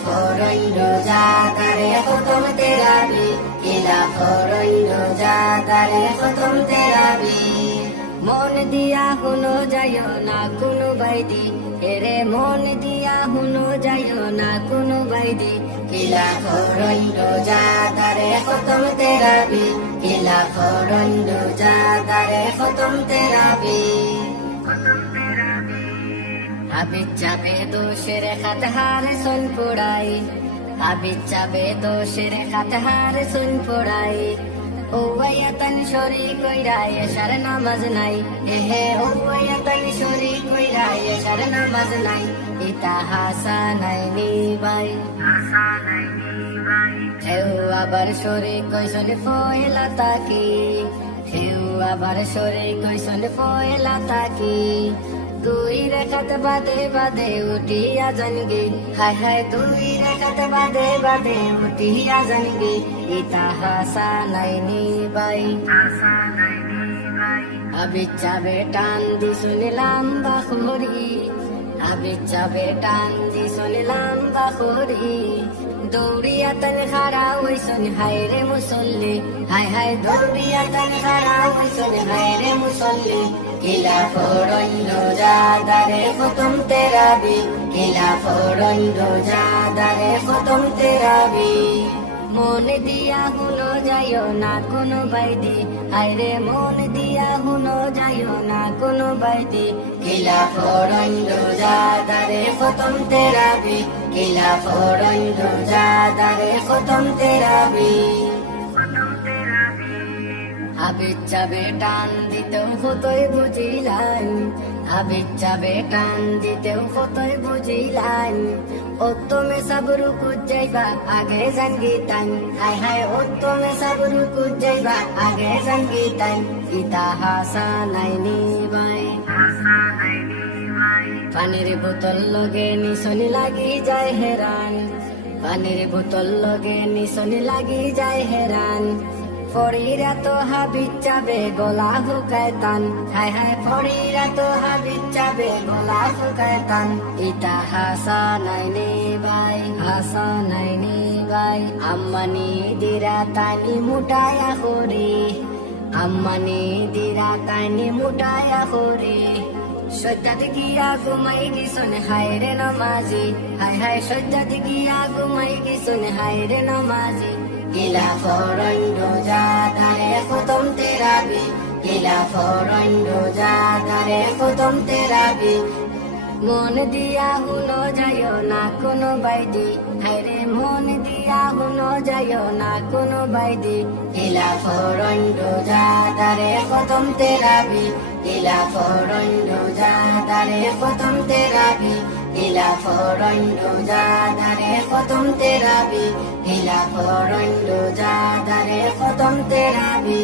ফরই রোজা তারে খতম তেরাবি কিলা ফরই রোজা তারে খতম তেরাবি মন দিয়া হুনো যাইও না কোনো বাইদি এরে মন দিয়া হুনো যাইও না কোনো বাইদি কিলা ফরই রোজা তারে খতম তেরাবি কিলা ফরই রোজা তারে খতম তেরাবি হাবিজ যাবে দোষের খাত হার সুন পড়াই হাবিজ যাবে দোষের খাত হার সুন পড়াই ও ওয়ায়াতান শরী কইরা এশার নামাজ নাই এহে ও ওয়ায়াতান শরী কইরা এশার নামাজ নাই ইতা হাসানাইনি ভাই হেউ আবার শরী কইছন ফয়লা তাকি হেউ আবার শরী কইছন ফয়লা তাকি দুই রেখাত বাদে বাদে উঠিয়া জানগে হায় হায় দুই রেখাত বাদে বাদে উঠিয়া জানগে ইতা হাসানাইনি ভাই হাবিজ টান দি শুনিলাম বাখরি হাবিজ টান দি শুনিলাম বাখরি দৌড়িয়া তন খারা হইছন হায় রে মুসল্লি হায় হায় দৌড়িয়া তন খারা হইছন হায় রে মুসল্লি কিলা ফরই রোজা দারে খতম তেরাবি কিলা ফরই রোজা দারে খতম তেরাবি মন দিয়া হুনো যাইও না কোনো বাইদি আইরে মন দিয়া হুনো যাইও না কোনো বাইদি কিলা ফরই রোজা দারে খতম তেরাবি কিলা ফরই রোজা দারে খতম তেরাবি হাবিজ যাবে টান দিতেও কতই বুঝিলাম হাবিজ যাবে টান দিতেও কতই বুঝিলাম ও তুমি সাবরু কুজাইবা আগে জানগি তাই হায় হায় ও তুমি সাবরু কুজাইবা আগে জানগি তাই ইতা হাসানাইনি ভাই পানির বোতল লগে নিশনি লাগি যায় হেরান পানির বোতল লগে নিশনি লাগি যায় হেরান ফরিরা তো হাবিজ যাবে গলা হুকায় তান হায় হায় ফরিরা তো হাবিজ যাবে গলা হুকায় তান ইতা হাসানাইনি ভাই আম্মানি দিরা তানি মুটায়া করি আম্মানি দিরা তানি মুটায়া করি সজ্জাতে গিয়া ঘুমাই গিছন হায় রে নমাজি হায় হায় সজ্জাতে গিয়া ঘুমাই গিছন হায় রে নমাজি কিলা ফরই রোজা দারে খতম তেরাবি কিলা ফরই রোজা দারে খতম তেরাবি মন দিয়া হুনো যাইও না কোনো বাইদি হায়রে মন দিয়া হুনো যাইও না কোনো বাইদি কিলা ফরই রোজা দারে খতম তেরাবি কিলা ফরই রোজা দারে খতম তেরাবি কিলা ফরই রোজা দারে খতম তেরাবি কিলা ফরই রোজা দারে খতম তেরাবি